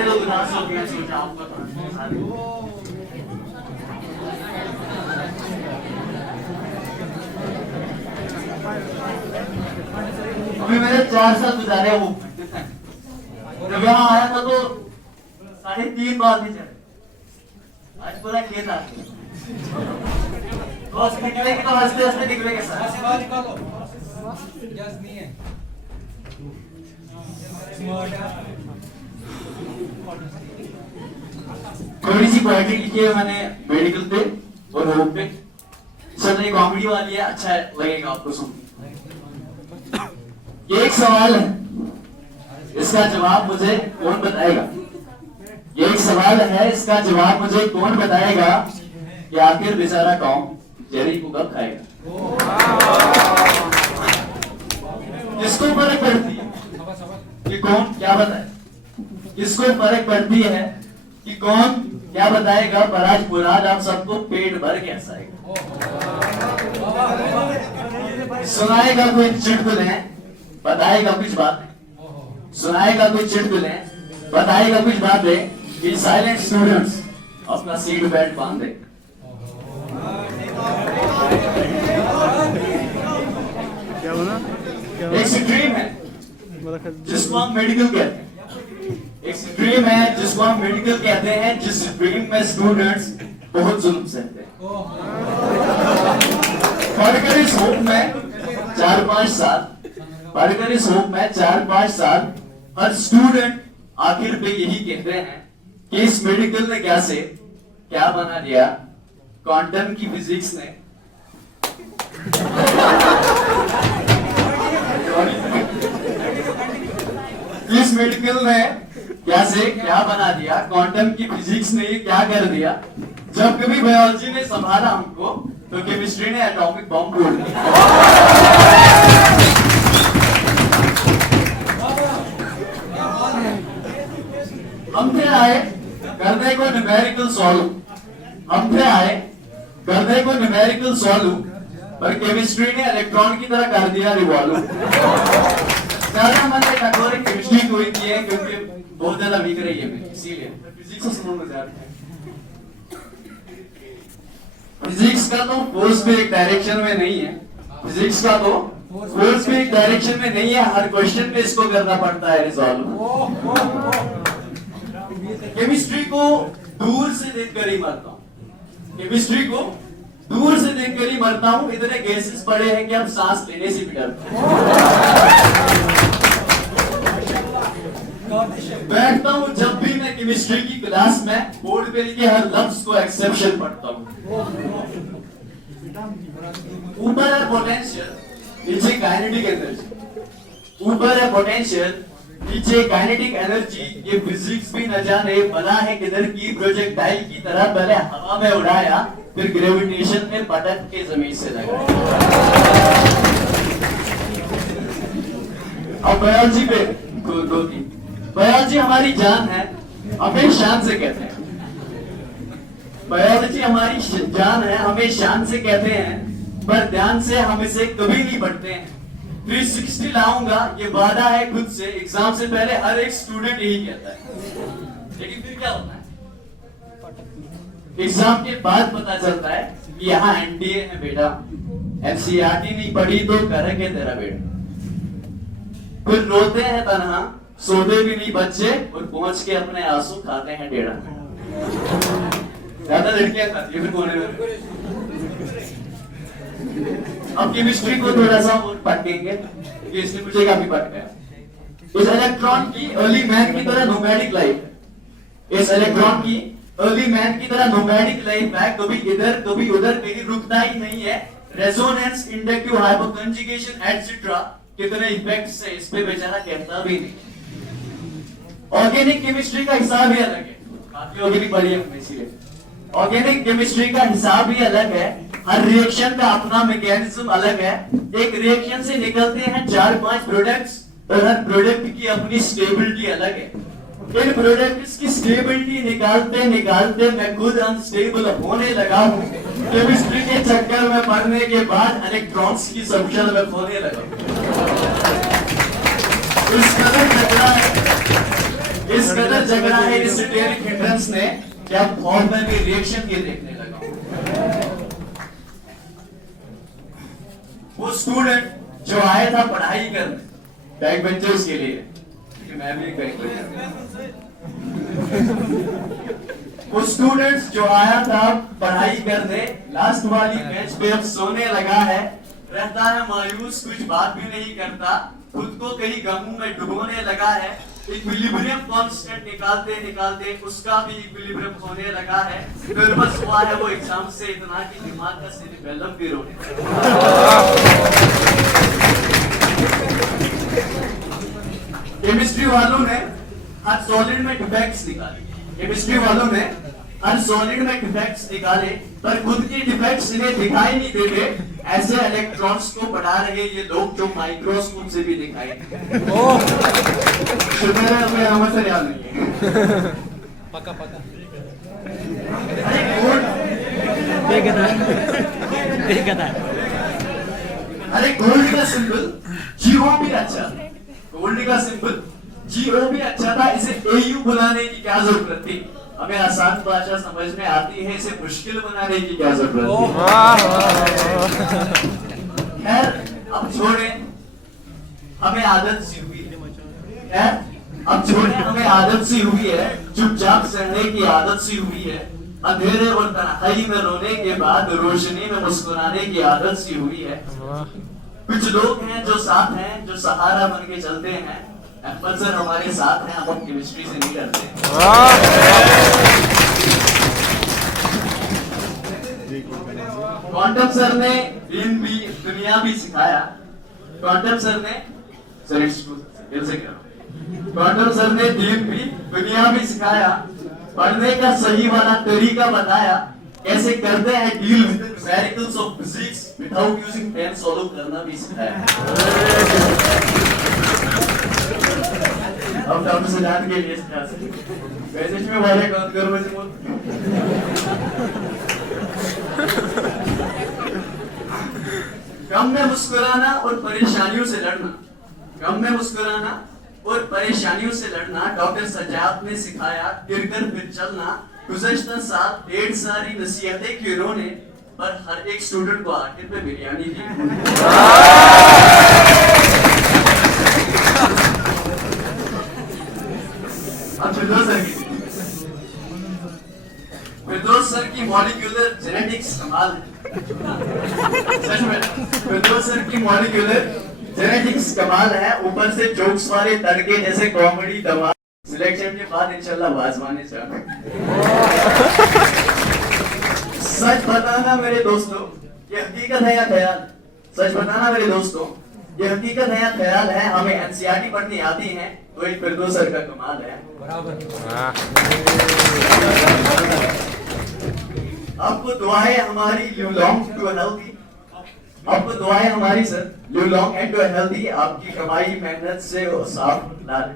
सारे लोग उदास हो गए, सोचा आपका अभी मैंने 4 साल गुजारे वो, जब यहाँ आया था तो 3.5 बार भी चढ़े, आज पूरा खेत आ तो निकलेंगे तो हंसते हंसते निकलेंगे सर। नहीं है थोड़ी सी पोएट्री लिखी है मैंने मेडिकल पे और होप पे। सर ये कॉमेडी वाली है, अच्छा लगेगा आपको सुन। ये एक सवाल है, इसका जवाब मुझे कौन बताएगा? ये एक सवाल है, इसका जवाब मुझे कौन बताएगा कि आखिर बेचारा कौन जेरी को कब खाएगा? किसको फर्क पड़ती है कि कौन क्या बताए? किसको फर्क पड़ती है कि कौन क्या बताएगा? पर आज मुराद आप सबको पेट भर के हंसाएगा। सुनाएगा कोई चुटकुले, बताएगा कुछ बातें, सुनाएगा कुछ चुटकुले, बताएगा कुछ बातें कि साइलेंट स्टूडेंट्स अपना सीट बेल्ट बांध दे। क्या बोला? एक स्ट्रीम है जिसको हम मेडिकल कहते हैं, एक स्ट्रीम है जिसको हम मेडिकल कहते हैं, जिस स्ट्रीम में स्टूडेंट्स बहुत जुल्म सहते हैं। पढ़कर इस होप में 4-5 साल, पढ़कर इस होप में 4-5 साल हर स्टूडेंट आखिर पे यही कहते हैं कि इस मेडिकल ने क्या से क्या बना दिया, क्वांटम की फिजिक्स ने इस मेडिकल ने क्या से क्या बना दिया, क्वांटम की फिजिक्स ने ये क्या कर दिया। जब कभी बायोलॉजी ने संभाला हमको तो केमिस्ट्री ने एटॉमिक बम फोड़ दिया। हम थे आए करने को न्यूमेरिकल सॉल्व, हम थे आए करने को न्यूमेरिकल सॉल्व, पर केमिस्ट्री ने इलेक्ट्रॉन की तरह कर दिया रिवॉल्व। ज्यादा मैंने टकोरे केमिस्ट्री को ही किए क्योंकि बहुत ज्यादा वीक रही है मैं, इसीलिए फिजिक्स को समझ में आता है। फिजिक्स का तो फोर्स भी एक डायरेक्शन में नहीं है, फिजिक्स का तो फोर्स भी एक डायरेक्शन में नहीं है, हर क्वेश्चन पे इसको करना पड़ता है रिजॉल्व। केमिस्ट्री को दूर से देखकर ही मरता हूँ, केमिस्ट्री को दूर से देखकर ही मरता हूँ। इतने गैसेस पड़े हैं कि अब सांस लेने से भी डरता हूँ। बैठता हूँ जब भी मैं केमिस्ट्री की क्लास में, बोर्ड पे लिखे हर लफ्ज को एक्सेप्शन पढ़ता हूँ। ऊपर है पोटेंशियल, नीचे काइनेटिक एनर्जी। ऊपर है पोटेंशियल, नीचे काइनेटिक एनर्जी। ये फिजिक्स भी न जाने बना है किधर की, प्रोजेक्टाइल की तरह पहले हवा में उड़ाया, फिर ग्रेविटेशन में पटक के जमीन से लगाया। अब बायोलॉजी पे दो तीन, बायोलॉजी हमारी जान है, हमें शान से कहते हैं। बायोलॉजी हमारी जान है, हमें शान से कहते हैं, पर ध्यान से हम इसे कभी नहीं पढ़ते हैं। 360 लाऊंगा ये वादा है खुद से, एग्जाम से पहले हर एक स्टूडेंट यही कहता है, लेकिन फिर क्या होता है? एग्जाम के बाद पता चलता है कि यहाँ एनडीए है बेटा, एनसीईआरटी नहीं पढ़ी तो करे के तेरा बेटा। फिर रोते हैं तन्हा, सोते भी नहीं बच्चे, और पहुंच के अपने आंसू खाते हैं डेढ़ा। ज्यादा लड़कियां खाती है फिर कोने में। अब केमिस्ट्री को थोड़ा सा और पढ़ेंगे, इसने मुझे काफी पढ़ गया। इस इलेक्ट्रॉन की अर्ली मैन की तरह नोमैडिक लाइफ, इस इलेक्ट्रॉन की अर्ली मैन की तरह नोमैडिक लाइफ है, कभी इधर कभी उधर, कहीं रुकता ही नहीं है। रेजोनेंस, इंडक्टिव हाइपोकंजुगेशन एटसेट्रा कितने इफेक्ट्स है इस पे बेचारा कहता भी नहीं। ऑर्गेनिक केमिस्ट्री का हिसाब ही अलग है, काफी ऑर्गेनिक पढ़ी है इसीलिए। ऑर्गेनिक केमिस्ट्री का हिसाब ही अलग है, हर रिएक्शन का अपना मैकेनिज्म अलग है। एक रिएक्शन से निकलते हैं 4-5 प्रोडक्ट्स, और हर प्रोडक्ट की अपनी स्टेबिलिटी अलग है। इन प्रोडक्ट्स की स्टेबिलिटी निकालते निकालते मैं खुद अनस्टेबल होने लगा हूँ। केमिस्ट्री के चक्कर में पढ़ने के बाद इलेक्ट्रॉन्स की सब्शल में खोने लगा। इस कदर झगड़ा है इस स्टेरिक हिंड्रेंस ने कि अब फॉर्म में भी रिएक्शन ये देखने लगा हूं। वो स्टूडेंट जो आया था पढ़ाई करने बैक बेंचर्स के लिए, कि मैं भी बैक बेंचर, वो स्टूडेंट्स जो आया था पढ़ाई करने लास्ट वाली बेंच पे अब सोने लगा है, रहता है मायूस, कुछ बात भी नहीं करता, खुद को कहीं गमों में डुबोने लगा है, इक्विलिब्रियम कांस्टेंट निकालते निकालते उसका भी इक्विलिब्रियम होने लगा है, नर्वस हुआ है वो एग्जाम से इतना कि दिमाग का सेरिबेलम भी रोने लगा। केमिस्ट्री वालों ने हर सॉलिड में डिफेक्ट्स निकाले, केमिस्ट्री वालों ने हर सॉलिड में डिफेक्ट्स निकाले, पर खुद की डिफेक्ट्स इन्हें दिखाई नहीं देते, ऐसे इलेक्ट्रॉन्स को पढ़ा रहे ये लोग जो माइक्रोस्कोप से भी दिखाई नहीं देते। शुक्र है हमें हमें से याद नहीं है। पक्का पक्का अरे गोल्ड देखता है। अरे गोल्ड का सिंबल जीओ भी अच्छा, गोल्ड का सिंबल जीओ भी अच्छा था, इसे एयू बनाने की क्या जरूरत थी? हमें आसान भाषा समझ में आती है, इसे मुश्किल बनाने की क्या जरूरत थी? खैर अब छोड़ें, हमें आदत सी हुई है, खैर अब छोड़ें, हमें आदत सी हुई है, चुपचाप सहने की आदत सी हुई है, अंधेरे और तन्हाई में रोने के बाद रोशनी में मुस्कुराने की आदत सी हुई है। कुछ लोग हैं जो साथ हैं, जो सहारा बन के चलते हैं। अहमद सर हमारे साथ हैं, हम केमिस्ट्री से नहीं डरते। क्वांटम सर ने दिन भी दुनिया भी सिखाया, क्वांटम सर ने क्वांटम सर ने दिन भी दुनिया भी सिखाया, पढ़ने का सही वाला तरीका बताया, कैसे करते हैं deal with numericals of physics without using pen solve करना भी सिखाया। अब डॉक्टर सिद्धार्थ के लिए वैसे में वाले काम करो वैसे बोल। गम में मुस्कुराना और परेशानियों से लड़ना, गम में मुस्कुराना और परेशानियों से लड़ना डॉक्टर सजाद ने सिखाया, गिरकर फिर चलना। गुज़श्ता साल ढेर सारी नसीहतें की उन्होंने, पर हर एक स्टूडेंट को आखिर में बिरयानी दी। अब फिरदौस सर की मॉलिक्यूलर जेनेटिक्स कमाल है, सच में फिरदौस सर की मॉलिक्यूलर जेनेटिक्स कमाल है, ऊपर से जोक्स वाले तड़के जैसे कॉमेडी दवा। सिलेक्शन के बाद इंशाल्लाह वाजवाने चाहते। सच बताना मेरे दोस्तों ये हकीकत है या ख्याल? सच बताना मेरे दोस्तों ये हकीकत है या ख्याल है? हमें एनसीईआरटी पढ़नी आती है तो एक फिरदौस सर का कमाल है। आपको दुआएं हमारी लिव लॉन्ग टू हेल्दी, आपको दुआएं हमारी sir live long and to healthy, आपकी कमाई मेहनत से साफ लाल।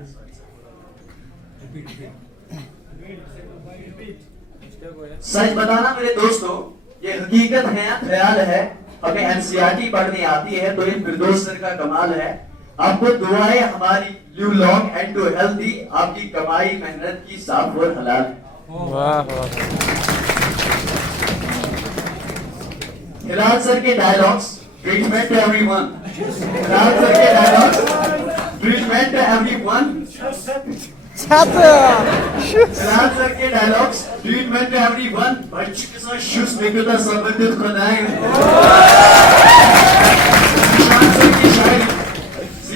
सच बताना मेरे दोस्तों ये हकीकत है या ख्याल है? हमें एनसीईआरटी पढ़नी आती है तो ये फिरदौस सर का कमाल है। आपको दुआएं हमारी live long and to healthy, आपकी कमाई मेहनत की साफ और हलाल। वाह वाह। हिलाल सर के dialogues treatment to everyone, Hilal sir के dialogues treatment to everyone, Hilal sir के डायलॉग्स ट्रीटमेंट टू एवरीवन, बच्चे के साथ शुस निकलता संबंधित खुदाएं।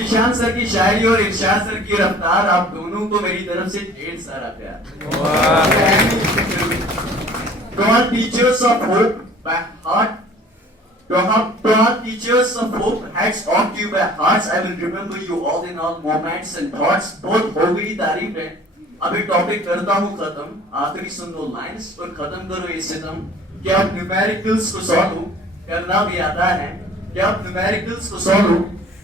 ईशान सर की शायरी और इरशाद सर की रफ्तार, आप दोनों को मेरी तरफ से ढेर सारा प्यार। To all teachers of hope by heart, to all teachers of hope, hats off to you by hearts. I will remember you all in all moments and thoughts. बहुत हो गई तारीफ है, अभी टॉपिक करता हूँ खत्म, आखिरी सुन लो लाइंस और खत्म करो ये सितम। क्या आप न्यूमेरिकल्स को सॉल्व करना भी आता है? क्या आप न्यूमेरिकल्स को सॉल्व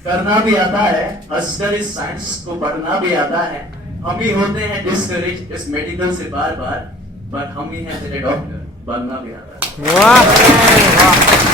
करना भी आता है? हंसकर इस साइंस को पढ़ना भी आता है? हम ही होते हैं डिस्करेज इस मेडिकल से बार बार, पर हम ही हैं तेरे डॉक्टर बनना भी आता है। वाह वाह।